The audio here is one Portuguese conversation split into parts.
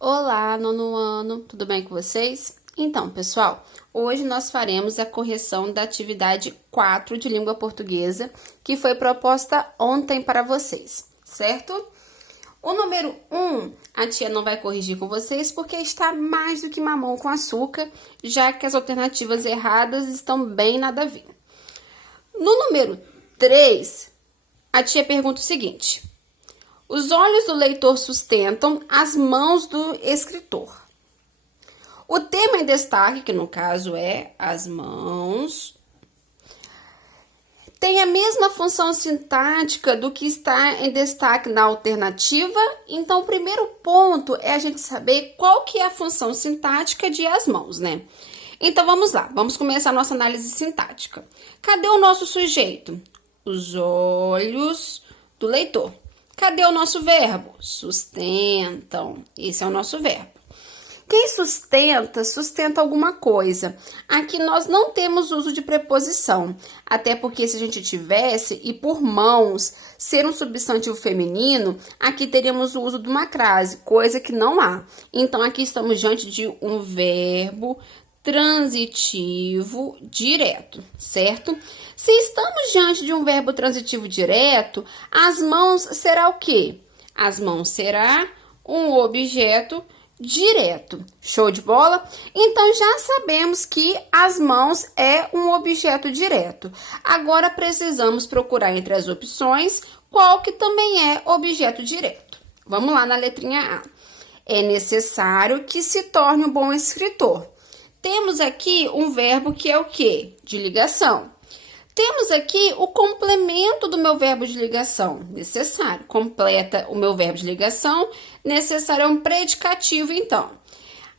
Olá, nono ano, tudo bem com vocês? Então, pessoal, hoje nós faremos a correção da atividade 4 de língua portuguesa, que foi proposta ontem para vocês, certo? O número 1, a tia não vai corrigir com vocês porque está mais do que mamão com açúcar, já que as alternativas erradas estão bem nada a ver. No número 3, a tia pergunta o seguinte: os olhos do leitor sustentam as mãos do escritor. O tema em destaque, que no caso é as mãos, tem a mesma função sintática do que está em destaque na alternativa. Então, o primeiro ponto é a gente saber qual que é a função sintática de as mãos, né? Então, vamos lá. Vamos começar a nossa análise sintática. Cadê o nosso sujeito? Os olhos do leitor. Cadê o nosso verbo? Sustentam. Esse é o nosso verbo. Quem sustenta, sustenta alguma coisa. Aqui nós não temos uso de preposição, até porque se a gente tivesse, e por mãos ser um substantivo feminino, aqui teríamos o uso de uma crase, coisa que não há. Então, aqui estamos diante de um verbo transitivo direto, certo? Se estamos diante de um verbo transitivo direto, as mãos será o quê? As mãos será um objeto direto. Show de bola? Então, já sabemos que as mãos é um objeto direto. Agora, precisamos procurar entre as opções qual que também é objeto direto. Vamos lá na letrinha A. É necessário que se torne um bom escritor. Temos aqui um verbo que é o quê? De ligação. Temos aqui o complemento do meu verbo de ligação, necessário. Completa o meu verbo de ligação, necessário é um predicativo, então.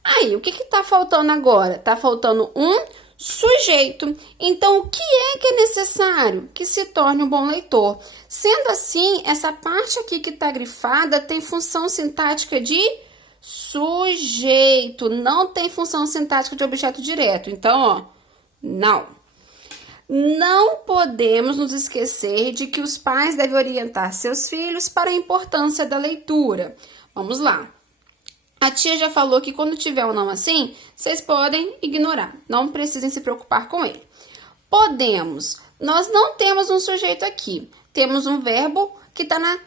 Aí, o que está faltando agora? Está faltando um sujeito. Então, o que é necessário? Que se torne um bom leitor. Sendo assim, essa parte aqui que está grifada tem função sintática de sujeito, não tem função sintática de objeto direto. Então, ó, não. Não podemos nos esquecer de que os pais devem orientar seus filhos para a importância da leitura. Vamos lá. A tia já falou que quando tiver um não assim, vocês podem ignorar. Não precisem se preocupar com ele. Podemos. Nós não temos um sujeito aqui. Temos um verbo que está na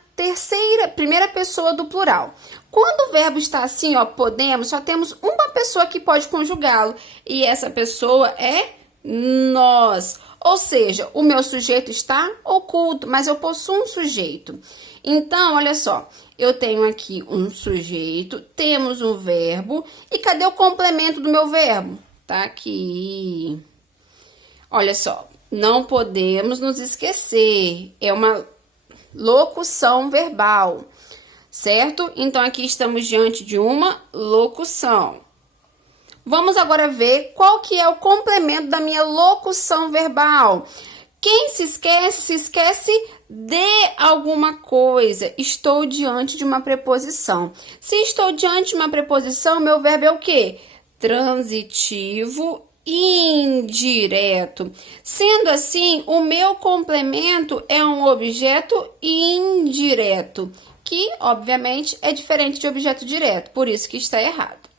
primeira pessoa do plural. Quando o verbo está assim, ó, podemos, só temos uma pessoa que pode conjugá-lo. E essa pessoa é nós. Ou seja, o meu sujeito está oculto, mas eu possuo um sujeito. Então, olha só, eu tenho aqui um sujeito, temos um verbo, e cadê o complemento do meu verbo? Tá aqui. Olha só, não podemos nos esquecer, é uma locução verbal, certo? Então, aqui estamos diante de uma locução. Vamos agora ver qual que é o complemento da minha locução verbal. Quem se esquece de alguma coisa. Estou diante de uma preposição. Se estou diante de uma preposição, meu verbo é o quê? Transitivo indireto. Sendo assim, o meu complemento é um objeto indireto, que, obviamente, é diferente de objeto direto, por isso que está errado.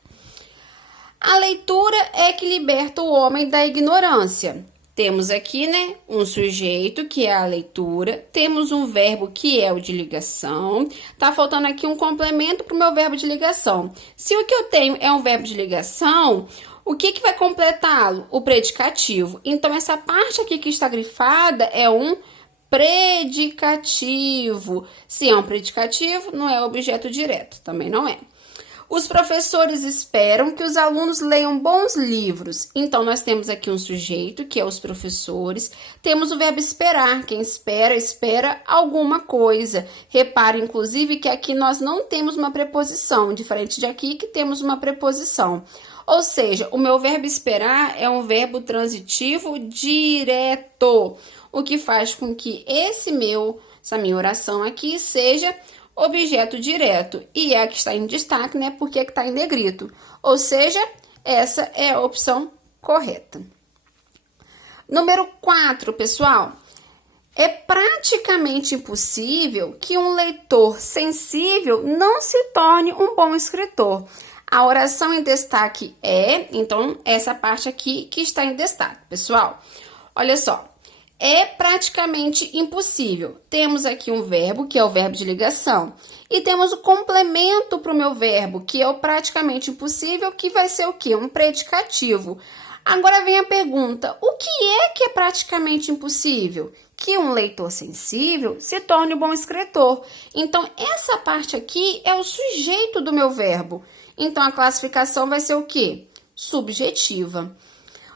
A leitura é que liberta o homem da ignorância. Temos aqui, né, um sujeito que é a leitura, temos um verbo que é o de ligação, tá faltando aqui um complemento para o meu verbo de ligação. Se o que eu tenho é um verbo de ligação, o que vai completá-lo? O predicativo. Então, essa parte aqui que está grifada é um predicativo. Se é um predicativo, não é objeto direto, também não é. Os professores esperam que os alunos leiam bons livros. Então, nós temos aqui um sujeito, que é os professores. Temos o verbo esperar. Quem espera, espera alguma coisa. Repare, inclusive, que aqui nós não temos uma preposição, diferente de aqui que temos uma preposição. Ou seja, o meu verbo esperar é um verbo transitivo direto, o que faz com que essa minha oração aqui seja objeto direto, e é a que está em destaque, né? Porque é que está em negrito. Ou seja, essa é a opção correta. Número 4, pessoal. É praticamente impossível que um leitor sensível não se torne um bom escritor. A oração em destaque é, então, essa parte aqui que está em destaque, pessoal. Olha só, é praticamente impossível. Temos aqui um verbo, que é o verbo de ligação, e temos o complemento para o meu verbo, que é o praticamente impossível, que vai ser o quê? Um predicativo. Agora vem a pergunta, o que é praticamente impossível? Que um leitor sensível se torne um bom escritor. Então, essa parte aqui é o sujeito do meu verbo. Então, a classificação vai ser o quê? Subjetiva.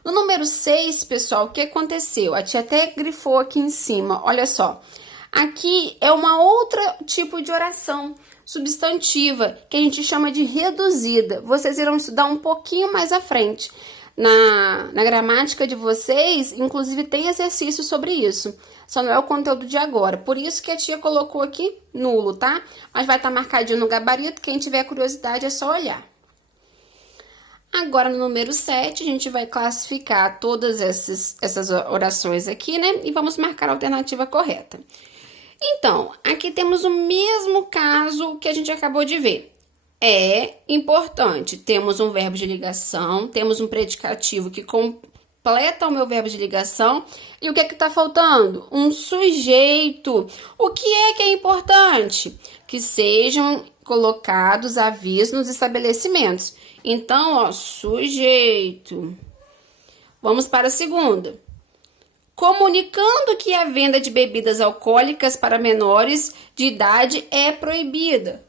No número 6, pessoal, o que aconteceu? A tia até grifou aqui em cima, olha só. Aqui é uma outra tipo de oração substantiva, que a gente chama de reduzida. Vocês irão estudar um pouquinho mais à frente. Na gramática de vocês, inclusive, tem exercício sobre isso. Só não é o conteúdo de agora. Por isso que a tia colocou aqui nulo, tá? Mas vai estar marcadinho no gabarito. Quem tiver curiosidade é só olhar. Agora, no número 7, a gente vai classificar todas essas orações aqui, né? E vamos marcar a alternativa correta. Então, aqui temos o mesmo caso que a gente acabou de ver. É importante. Temos um verbo de ligação, temos um predicativo que completa o meu verbo de ligação. E o que é que tá faltando? Um sujeito. O que é importante? Que sejam colocados avisos nos estabelecimentos. Então, ó, sujeito. Vamos para a segunda. Comunicando que a venda de bebidas alcoólicas para menores de idade é proibida.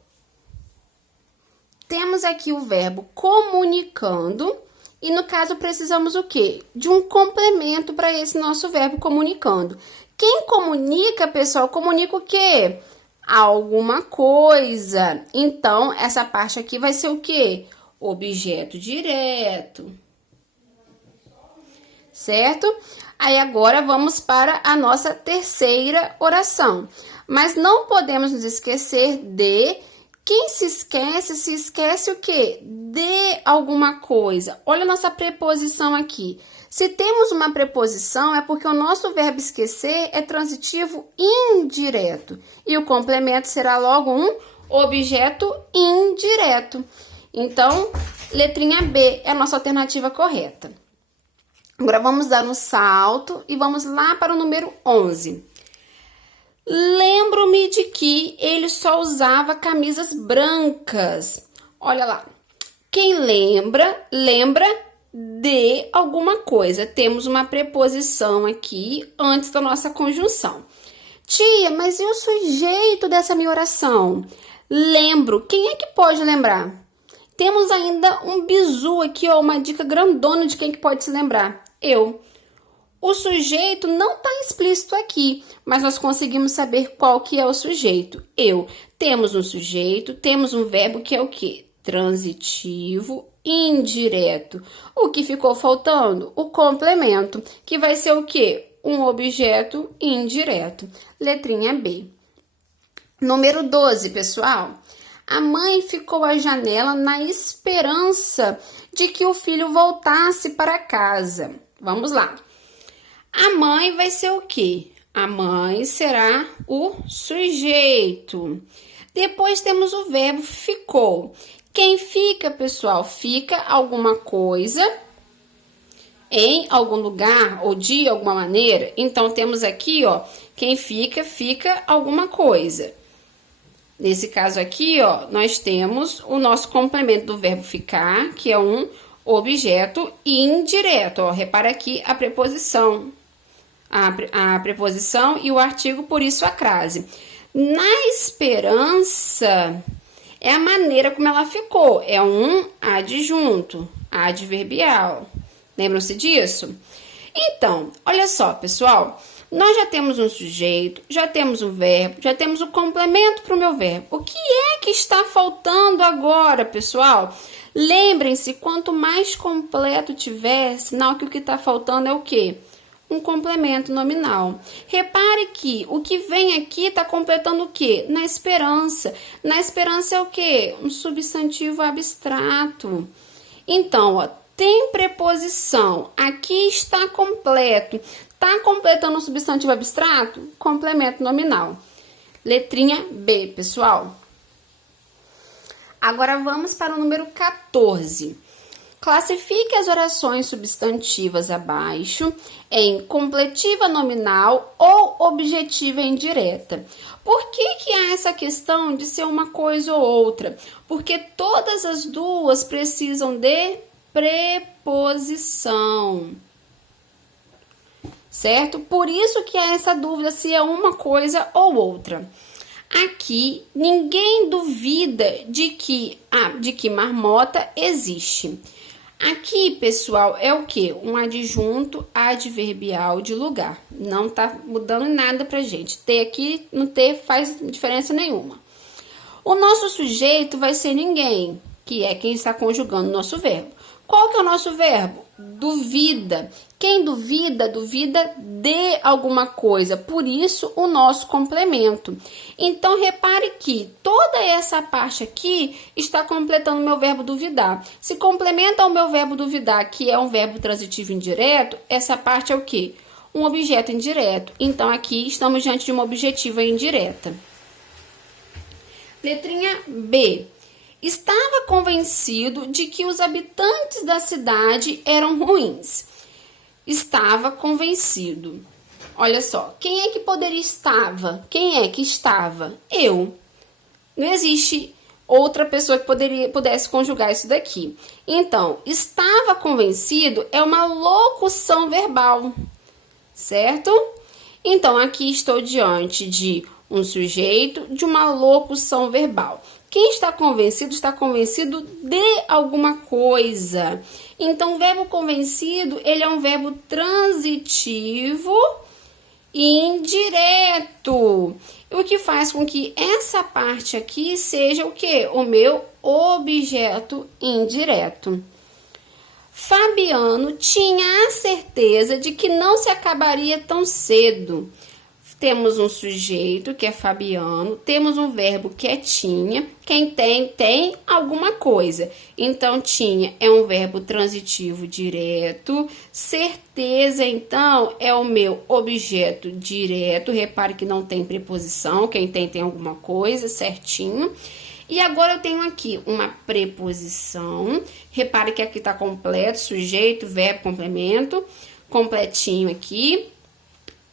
Temos aqui o verbo comunicando e, no caso, precisamos o quê? De um complemento para esse nosso verbo comunicando. Quem comunica, pessoal, comunica o quê? Alguma coisa. Então, essa parte aqui vai ser o quê? Objeto direto. Certo? Aí, agora, vamos para a nossa terceira oração. Mas não podemos nos esquecer de... Quem se esquece o quê? De alguma coisa. Olha a nossa preposição aqui. Se temos uma preposição, é porque o nosso verbo esquecer é transitivo indireto. E o complemento será logo um objeto indireto. Então, letrinha B é a nossa alternativa correta. Agora, vamos dar um salto e vamos lá para o número 11. Lembro-me de que ele só usava camisas brancas. Olha lá. Quem lembra de alguma coisa. Temos uma preposição aqui antes da nossa conjunção. Tia, mas e o sujeito dessa minha oração? Lembro. Quem é que pode lembrar? Temos ainda um bizu aqui, ó, uma dica grandona de quem que pode se lembrar. Eu. O sujeito não está explícito aqui, mas nós conseguimos saber qual que é o sujeito. Eu. Temos um sujeito, temos um verbo que é o quê? Transitivo, indireto. O que ficou faltando? O complemento, que vai ser o quê? Um objeto indireto. Letrinha B. Número 12, pessoal. A mãe ficou à janela na esperança de que o filho voltasse para casa. Vamos lá. A mãe vai ser o quê? A mãe será o sujeito. Depois temos o verbo ficou. Quem fica, pessoal? Fica alguma coisa em algum lugar ou de alguma maneira. Então, temos aqui, ó, quem fica, fica alguma coisa. Nesse caso aqui, ó, nós temos o nosso complemento do verbo ficar, que é um objeto indireto. Ó, repara aqui a preposição. A preposição e o artigo, por isso a crase. Na esperança, é a maneira como ela ficou. É um adjunto, adverbial. Lembram-se disso? Então, olha só, pessoal. Nós já temos um sujeito, já temos um verbo, já temos o complemento para o meu verbo. O que é que está faltando agora, pessoal? Lembrem-se, quanto mais completo tiver, sinal que o que está faltando é o quê? Um complemento nominal. Repare que o que vem aqui está completando o quê? Na esperança. Na esperança é o quê? Um substantivo abstrato. Então, ó, tem preposição. Aqui está completo. Tá completando um substantivo abstrato? Complemento nominal. Letrinha B, pessoal. Agora vamos para o número 14. Classifique as orações substantivas abaixo em completiva nominal ou objetiva indireta. Por que há essa questão de ser uma coisa ou outra? Porque todas as duas precisam de preposição. Certo? Por isso que há essa dúvida se é uma coisa ou outra. Aqui, ninguém duvida de que marmota existe. Aqui, pessoal, é o quê? Um adjunto adverbial de lugar. Não tá mudando nada pra gente. Ter aqui, não ter, faz diferença nenhuma. O nosso sujeito vai ser ninguém, que é quem está conjugando o nosso verbo. Qual que é o nosso verbo? Duvida. Quem duvida, duvida de alguma coisa. Por isso, o nosso complemento. Então, repare que toda essa parte aqui está completando o meu verbo duvidar. Se complementa o meu verbo duvidar, que é um verbo transitivo indireto, essa parte é o quê? Um objeto indireto. Então, aqui estamos diante de uma objetiva indireta. Letrinha B. Estava convencido de que os habitantes da cidade eram ruins. Estava convencido. Olha só, quem é que poderia estava? Quem é que estava? Eu. Não existe outra pessoa que pudesse conjugar isso daqui. Então, estava convencido é uma locução verbal, certo? Então, aqui estou diante de um sujeito de uma locução verbal. Quem está convencido de alguma coisa. Então, o verbo convencido, ele é um verbo transitivo indireto. O que faz com que essa parte aqui seja o quê? O meu objeto indireto. Fabiano tinha a certeza de que não se acabaria tão cedo. Temos um sujeito, que é Fabiano, temos um verbo que é tinha, quem tem alguma coisa. Então, tinha é um verbo transitivo direto, certeza, então, é o meu objeto direto, repare que não tem preposição, quem tem alguma coisa, certinho. E agora eu tenho aqui uma preposição, repare que aqui está completo, sujeito, verbo, complemento, completinho aqui.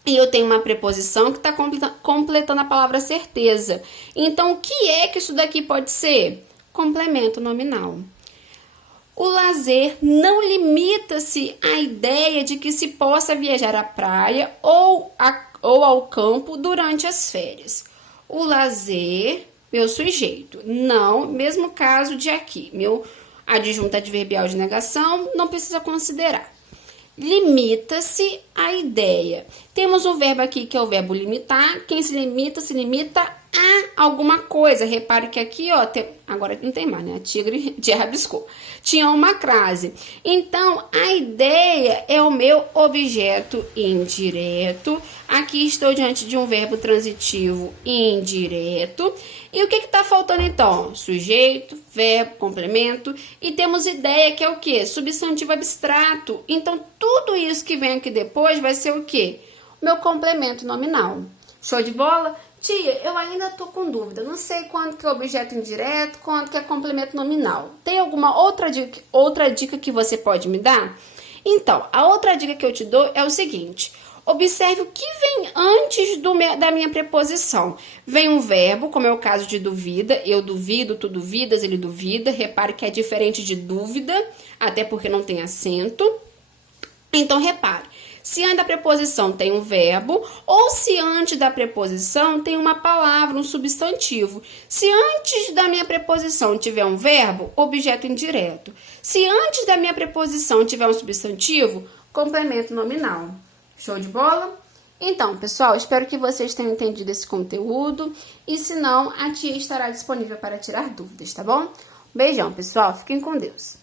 E eu tenho uma preposição que está completando a palavra certeza. Então, o que é que isso daqui pode ser? Complemento nominal. O lazer não limita-se à ideia de que se possa viajar à praia ou ao campo durante as férias. O lazer, meu sujeito. Não, mesmo caso de aqui. Meu adjunto adverbial de negação, não precisa considerar. Limita-se a ideia. Temos um verbo aqui que é o verbo limitar. Quem se limita a alguma coisa. Repare que aqui, ó, agora não tem mais, né? A tigre de rabiscou. Tinha uma crase. Então, a ideia é o meu objeto indireto. Aqui estou diante de um verbo transitivo indireto. E o que está faltando, então? Sujeito, verbo, complemento. E temos ideia, que é o quê? Substantivo abstrato. Então, tudo isso que vem aqui depois vai ser o quê? O meu complemento nominal. Show de bola? Tia, eu ainda tô com dúvida. Não sei quando que é objeto indireto, quando que é complemento nominal. Tem alguma outra dica que você pode me dar? Então, a outra dica que eu te dou é o seguinte. Observe o que vem antes da minha preposição. Vem um verbo, como é o caso de duvida. Eu duvido, tu duvidas, ele duvida. Repare que é diferente de dúvida, até porque não tem acento. Então, repare. Se antes da preposição tem um verbo, ou se antes da preposição tem uma palavra, um substantivo. Se antes da minha preposição tiver um verbo, objeto indireto. Se antes da minha preposição tiver um substantivo, complemento nominal. Show de bola? Então, pessoal, espero que vocês tenham entendido esse conteúdo. E se não, a tia estará disponível para tirar dúvidas, tá bom? Beijão, pessoal. Fiquem com Deus.